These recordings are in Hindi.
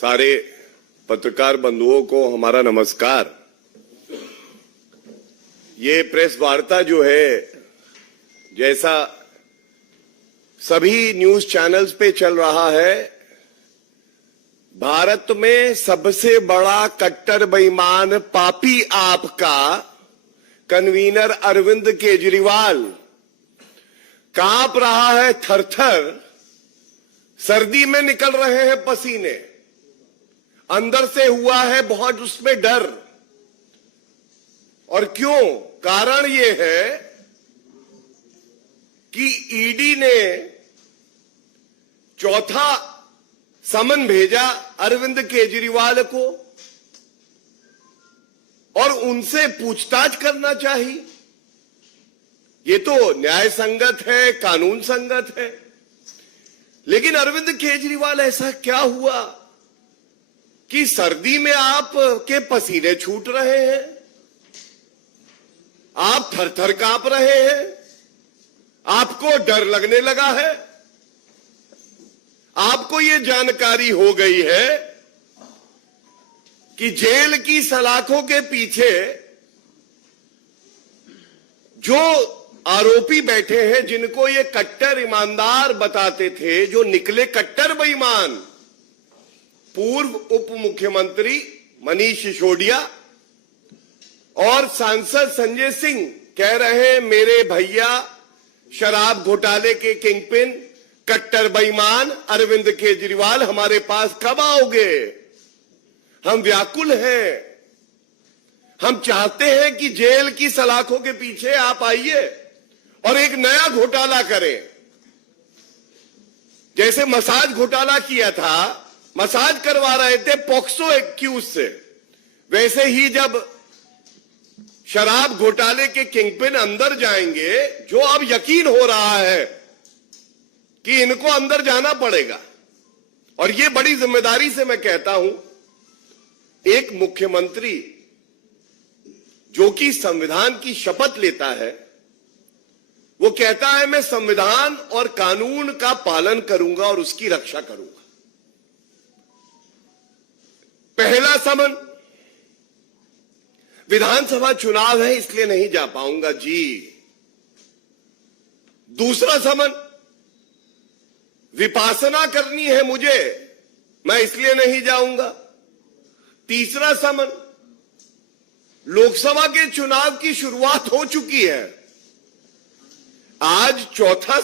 सारे पत्रकार बंधुओं को हमारा नमस्कार। ये प्रेस वार्ता जो है, जैसा सभी न्यूज चैनल्स पे चल रहा है, भारत में सबसे बड़ा कट्टर बेईमान पापी आपका कन्वीनर अरविंद केजरीवाल कांप रहा है थर-थर। सर्दी में निकल रहे हैं पसीने, अंदर से हुआ है बहुत उसमें डर। और क्यों? कारण ये है कि ईडी ने चौथा समन भेजा अरविंद केजरीवाल को और उनसे पूछताछ करना चाहिए। ये तो न्याय संगत है, कानून संगत है, लेकिन अरविंद केजरीवाल ऐसा क्या हुआ कि सर्दी में आप के पसीने छूट रहे हैं, आप थर-थर कांप रहे हैं, आपको डर लगने लगा है, आपको ये जानकारी हो गई है कि जेल की सलाखों के पीछे जो आरोपी बैठे हैं, जिनको ये कट्टर ईमानदार बताते थे, जो निकले कट्टर बेईमान, पूर्व उप मुख्यमंत्री मनीष सिसोदिया और सांसद संजय सिंह कह रहे हैं मेरे भैया शराब घोटाले के किंगपिन कट्टर बेईमान अरविंद केजरीवाल हमारे पास कब आओगे? हम व्याकुल हैं, हम चाहते हैं कि जेल की सलाखों के पीछे आप आइए और एक नया घोटाला करें। जैसे मसाज घोटाला किया था, मसाज करवा रहे थे पॉक्सो एक्यूज से, वैसे ही जब शराब घोटाले के किंगपिन अंदर जाएंगे, जो अब यकीन हो रहा है कि इनको अंदर जाना पड़ेगा। और ये बड़ी जिम्मेदारी से मैं कहता हूं, एक मुख्यमंत्री जो कि संविधान की शपथ लेता है, वो कहता है मैं संविधान और कानून का पालन करूंगा और उसकी रक्षा करूंगा। पहला समन, विधानसभा चुनाव है इसलिए नहीं जा पाऊंगा जी। दूसरा समन, विपासना करनी है मुझे, मैं इसलिए नहीं जाऊंगा। तीसरा समन, लोकसभा के चुनाव की शुरुआत हो चुकी है। आज चौथा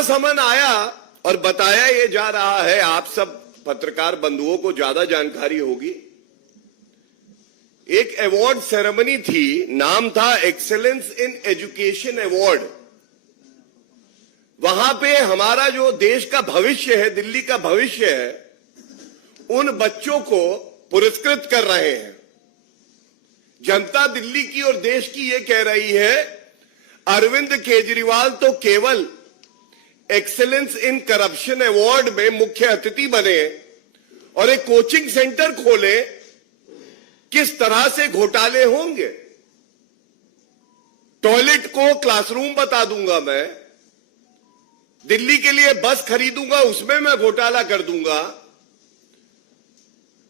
समन आया और बताया ये जा रहा है, आप सब पत्रकार बंधुओं को ज्यादा जानकारी होगी। एक अवार्ड सेरेमनी थी, नाम था एक्सेलेंस इन एजुकेशन अवार्ड। वहां पे हमारा जो देश का भविष्य है, दिल्ली का भविष्य है, उन बच्चों को पुरस्कृत कर रहे हैं। जनता दिल्ली की और देश की ये कह रही है, अरविंद केजरीवाल तो केवल एक्सेलेंस इन करप्शन अवार्ड में मुख्य अतिथि बने और एक कोचिंग सेंटर खोले, किस तरह से घोटाले होंगे। टॉयलेट को क्लासरूम बता दूंगा मैं, दिल्ली के लिए बस खरीदूंगा, उसमें मैं घोटाला कर दूंगा।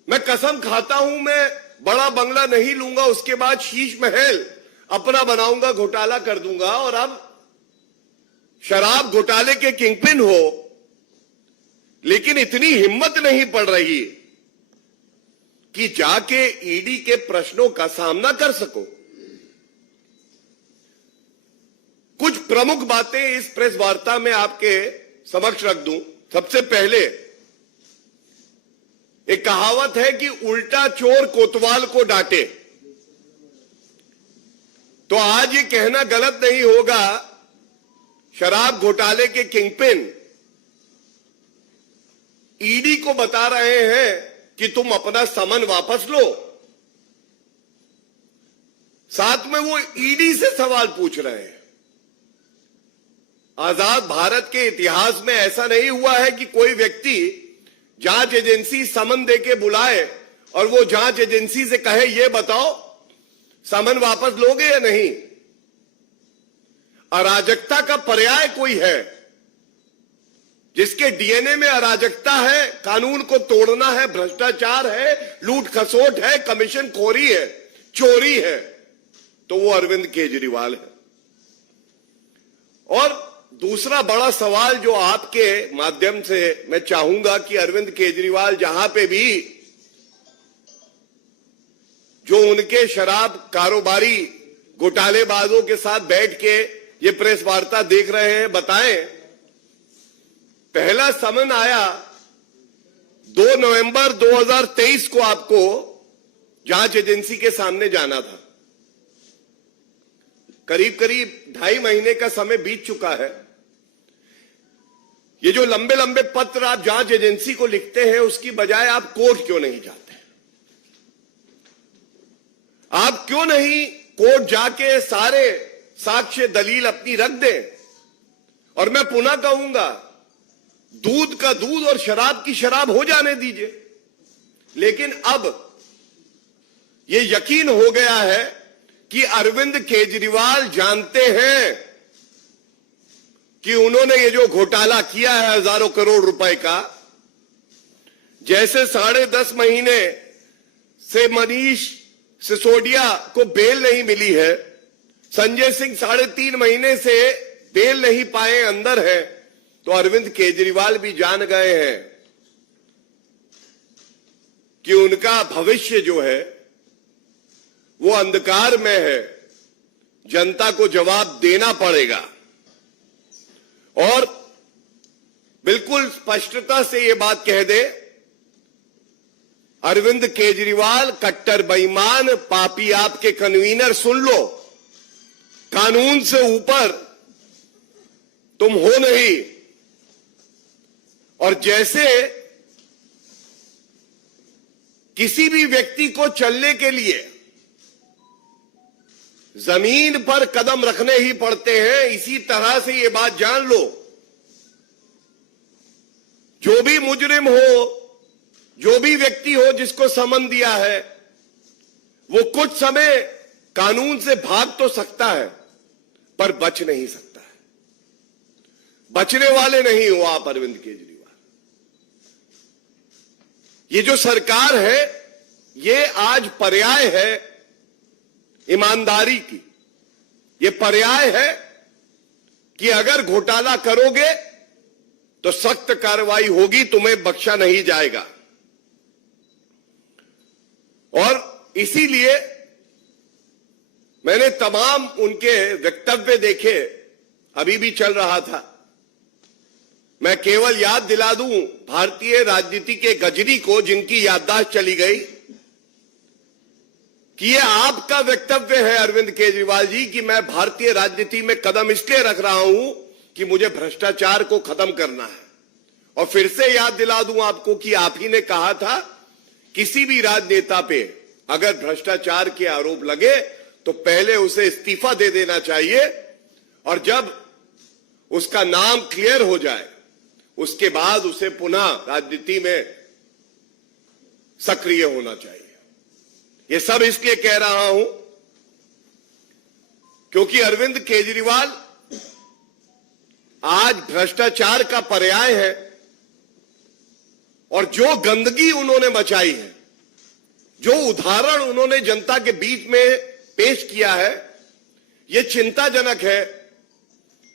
मैं कसम खाता हूं, मैं बड़ा बंगला नहीं लूंगा, उसके बाद शीश महल अपना बनाऊंगा, घोटाला कर दूंगा। और अब शराब घोटाले के किंगपिन हो, लेकिन इतनी हिम्मत नहीं पड़ रही कि जाके ईडी के प्रश्नों का सामना कर सको। कुछ प्रमुख बातें इस प्रेस वार्ता में आपके समक्ष रख दूं। सबसे पहले, एक कहावत है कि उल्टा चोर कोतवाल को डांटे, तो आज ये कहना गलत नहीं होगा, शराब घोटाले के किंगपिन ईडी को बता रहे हैं कि तुम अपना समन वापस लो। साथ में वो ईडी से सवाल पूछ रहे हैं। आजाद भारत के इतिहास में ऐसा नहीं हुआ है कि कोई व्यक्ति जांच एजेंसी समन देके बुलाए और वो जांच एजेंसी से कहे ये बताओ समन वापस लोगे या नहीं। अराजकता का पर्याय कोई है जिसके डीएनए में अराजकता है, कानून को तोड़ना है, भ्रष्टाचार है, लूट खसोट है, कमीशन खोरी है, चोरी है, तो वो अरविंद केजरीवाल है। और दूसरा बड़ा सवाल जो आपके माध्यम से मैं चाहूंगा कि अरविंद केजरीवाल जहां पे भी जो उनके शराब कारोबारी घोटालेबाजों के साथ बैठ के ये प्रेस वार्ता देख रहे हैं, बताएं। पहला समन आया 2 नवंबर 2023 को, आपको जांच एजेंसी के सामने जाना था। करीब करीब 2.5 महीने का समय बीत चुका है। ये जो लंबे लंबे पत्र आप जांच एजेंसी को लिखते हैं, उसकी बजाय आप कोर्ट क्यों नहीं जाते? आप क्यों नहीं कोर्ट जाके सारे साक्ष्य दलील अपनी रख दें? और मैं पुनः कहूंगा, दूध का दूध और शराब की शराब हो जाने दीजिए। लेकिन अब यह यकीन हो गया है कि अरविंद केजरीवाल जानते हैं कि उन्होंने ये जो घोटाला किया है हजारों करोड़ रुपए का, जैसे 10.5 महीने से मनीष सिसोदिया को बेल नहीं मिली है, संजय सिंह 3.5 महीने से बेल नहीं पाए, अंदर है, तो अरविंद केजरीवाल भी जान गए हैं कि उनका भविष्य जो है वो अंधकार में है। जनता को जवाब देना पड़ेगा। और बिल्कुल स्पष्टता से ये बात कह दे, अरविंद केजरीवाल कट्टर बेईमान, पापी आपके कन्वीनर, सुन लो, कानून से ऊपर तुम हो नहीं। और जैसे किसी भी व्यक्ति को चलने के लिए जमीन पर कदम रखने ही पड़ते हैं, इसी तरह से ये बात जान लो, जो भी मुजरिम हो, जो भी व्यक्ति हो जिसको समन दिया है, वो कुछ समय कानून से भाग तो सकता है पर बच नहीं सकता है। बचने वाले नहीं हो आप अरविंद केजरीवाल। ये जो सरकार है, ये आज पर्याय है ईमानदारी की। ये पर्याय है कि अगर घोटाला करोगे तो सख्त कार्रवाई होगी, तुम्हें बख्शा नहीं जाएगा। और इसीलिए मैंने तमाम उनके वक्तव्य देखे, अभी भी चल रहा था। मैं केवल याद दिला दूं भारतीय राजनीति के गजनी को, जिनकी याददाश्त चली गई, कि ये आपका वक्तव्य है अरविंद केजरीवाल जी कि मैं भारतीय राजनीति में कदम इसलिए रख रहा हूं कि मुझे भ्रष्टाचार को खत्म करना है। और फिर से याद दिला दूं आपको कि आप ही ने कहा था, किसी भी राजनेता पे अगर भ्रष्टाचार के आरोप लगे तो पहले उसे इस्तीफा दे देना चाहिए, और जब उसका नाम क्लियर हो जाए उसके बाद उसे पुनः राजनीति में सक्रिय होना चाहिए। ये सब इसलिए कह रहा हूं क्योंकि अरविंद केजरीवाल आज भ्रष्टाचार का पर्याय है, और जो गंदगी उन्होंने मचाई है, जो उदाहरण उन्होंने जनता के बीच में पेश किया है, यह चिंताजनक है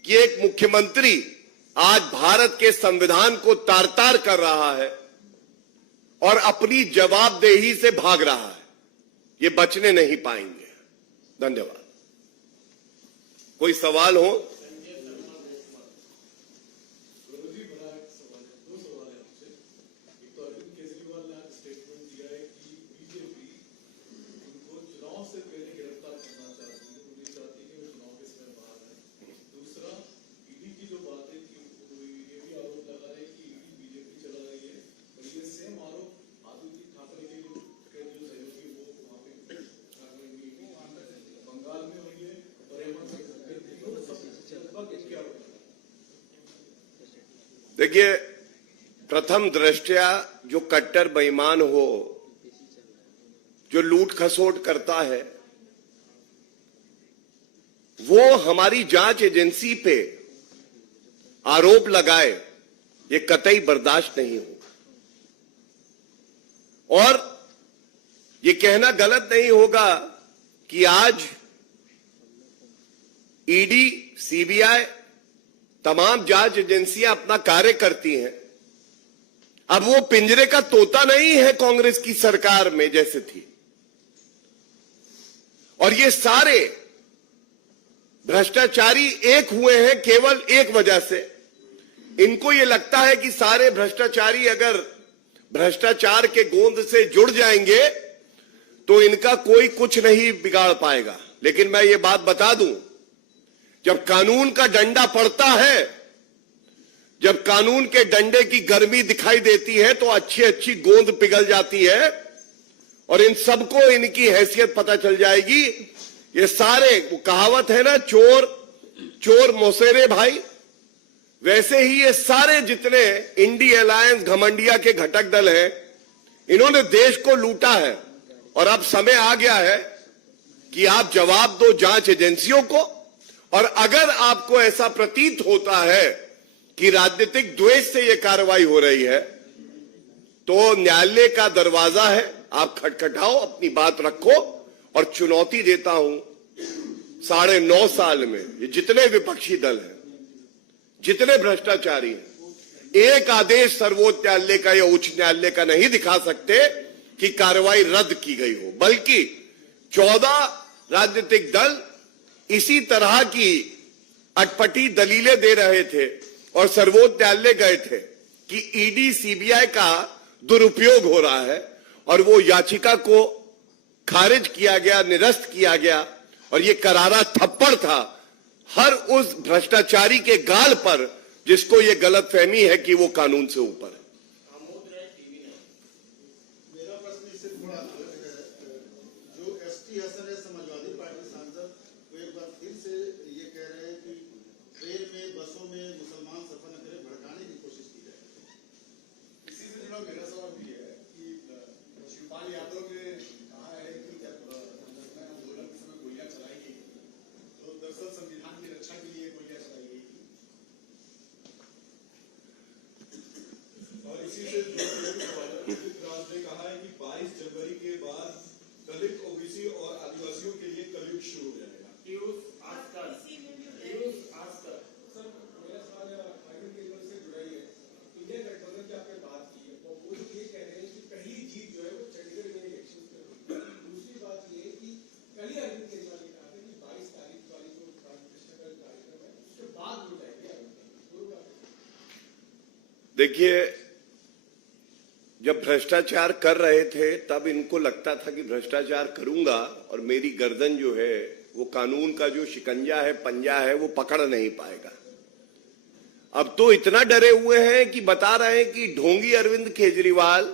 कि एक मुख्यमंत्री आज भारत के संविधान को तार-तार कर रहा है और अपनी जवाबदेही से भाग रहा है। ये बचने नहीं पाएंगे। धन्यवाद। कोई सवाल हो? देखिए, प्रथम दृष्टया जो कट्टर बेईमान हो, जो लूट खसोट करता है, वो हमारी जांच एजेंसी पे आरोप लगाए ये कतई बर्दाश्त नहीं होगा। और ये कहना गलत नहीं होगा कि आज ईडी, सीबीआई, तमाम जांच एजेंसियां अपना कार्य करती हैं। अब वो पिंजरे का तोता नहीं है कांग्रेस की सरकार में जैसे थी। और ये सारे भ्रष्टाचारी एक हुए हैं केवल एक वजह से। इनको ये लगता है कि सारे भ्रष्टाचारी अगर भ्रष्टाचार के गोंद से जुड़ जाएंगे तो इनका कोई कुछ नहीं बिगाड़ पाएगा। लेकिन मैं ये बात बता दूं, जब कानून का डंडा पड़ता है, जब कानून के डंडे की गर्मी दिखाई देती है तो अच्छी अच्छी गोंद पिघल जाती है और इन सबको इनकी हैसियत पता चल जाएगी। ये सारे, वो कहावत है ना, चोर चोर मौसेरे भाई, वैसे ही ये सारे जितने इंडी अलायंस घमंडिया के घटक दल हैं, इन्होंने देश को लूटा है। और अब समय आ गया है कि आप जवाब दो जांच एजेंसियों को। और अगर आपको ऐसा प्रतीत होता है कि राजनीतिक द्वेष से यह कार्रवाई हो रही है तो न्यायालय का दरवाजा है, आप खटखटाओ, अपनी बात रखो। और चुनौती देता हूं, 9.5 साल में ये जितने विपक्षी दल हैं, जितने भ्रष्टाचारी हैं, एक आदेश सर्वोच्च न्यायालय का या उच्च न्यायालय का नहीं दिखा सकते कि कार्रवाई रद्द की गई हो। बल्कि 14 राजनीतिक दल इसी तरह की अटपटी दलीलें दे रहे थे और सर्वोच्च न्यायालय गए थे कि ईडी, सीबीआई का दुरुपयोग हो रहा है, और वो याचिका को खारिज किया गया, निरस्त किया गया। और ये करारा थप्पड़ था हर उस भ्रष्टाचारी के गाल पर जिसको ये गलतफहमी है कि वो कानून से ऊपर है। मेरा प्रश्न इससे थोड़ा जो एसटी हसन है, समाजवादी पार्टी सांसद, वो एक बार फिर से ये कह रहे हैं कि ट्रेन में, बसों में मुसलमान सफर न करें, भड़काने की कोशिश की जाए। इसी से जुड़ा मेरा सवाल भी है कि शिवपाल यादव ने कहा है कि जब आंदोलन के समय गोलियां चलाई गई तो दरअसल संविधान की रक्षा के लिए गोलियां चलाई गई। और इसी से राज ने कहा है कि 22 जनवरी के बाद दलित, ओबीसी और आदिवासियों के लिए कलयुग शुरू हो जाएगा। सर, मेरा सवाल अरविंद केजरीवाल से जुड़ा ही है। इंडिया गठबंधन की आपने बात की है, और वो ये कह रहे हैं कि पहली जीत जो है वो चंडीगढ़ में इलेक्शन में हुई। दूसरी बात ये कि कल ही अरविंद केजरीवाल ने कहा था कि 22 तारीख वाली जो प्राणप्रतिष्ठा का कार्यक्रम है उसके बाद हो जाएगी। देखिए, जब भ्रष्टाचार कर रहे थे तब इनको लगता था कि भ्रष्टाचार करूंगा और मेरी गर्दन जो है वो कानून का जो शिकंजा है, पंजा है, वो पकड़ नहीं पाएगा। अब तो इतना डरे हुए हैं कि बता रहे हैं कि ढोंगी अरविंद केजरीवाल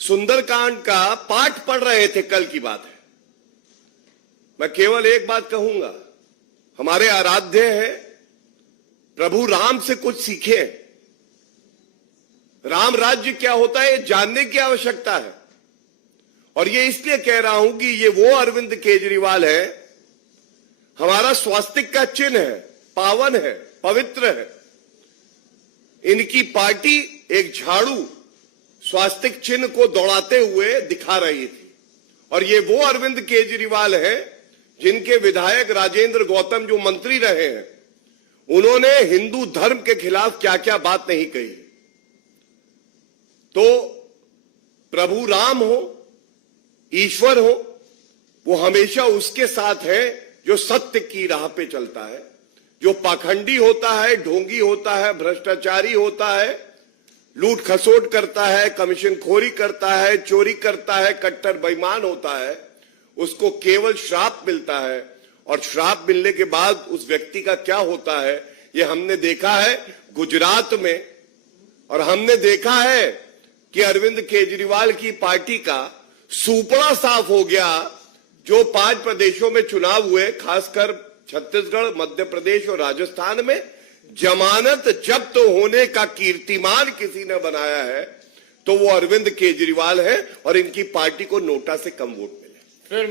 सुंदरकांड का पाठ पढ़ रहे थे। कल की बात है। मैं केवल एक बात कहूंगा, हमारे आराध्य हैं, प्रभु राम से कुछ सीखें। राम राज्य क्या होता है ये जानने की आवश्यकता है। और ये इसलिए कह रहा हूं कि ये वो अरविंद केजरीवाल है, हमारा स्वास्तिक का चिन्ह है, पावन है, पवित्र है। इनकी पार्टी एक झाड़ू स्वास्तिक चिन्ह को दौड़ाते हुए दिखा रही थी। और ये वो अरविंद केजरीवाल है जिनके विधायक राजेंद्र गौतम जो मंत्री रहे हैं, उन्होंने हिंदू धर्म के खिलाफ क्या क्या बात नहीं कही। तो प्रभु राम हो, ईश्वर हो, वो हमेशा उसके साथ है जो सत्य की राह पे चलता है। जो पाखंडी होता है, ढोंगी होता है, भ्रष्टाचारी होता है, लूट खसोट करता है, कमीशन खोरी करता है, चोरी करता है, कट्टर बेईमान होता है, उसको केवल श्राप मिलता है। और श्राप मिलने के बाद उस व्यक्ति का क्या होता है ये हमने देखा है गुजरात में। और हमने देखा है कि अरविंद केजरीवाल की पार्टी का सूपड़ा साफ हो गया। जो 5 प्रदेशों में चुनाव हुए, खासकर छत्तीसगढ़, मध्य प्रदेश और राजस्थान में, जमानत जब्त होने का कीर्तिमान किसी ने बनाया है तो वो अरविंद केजरीवाल है। और इनकी पार्टी को नोटा से कम वोट मिले।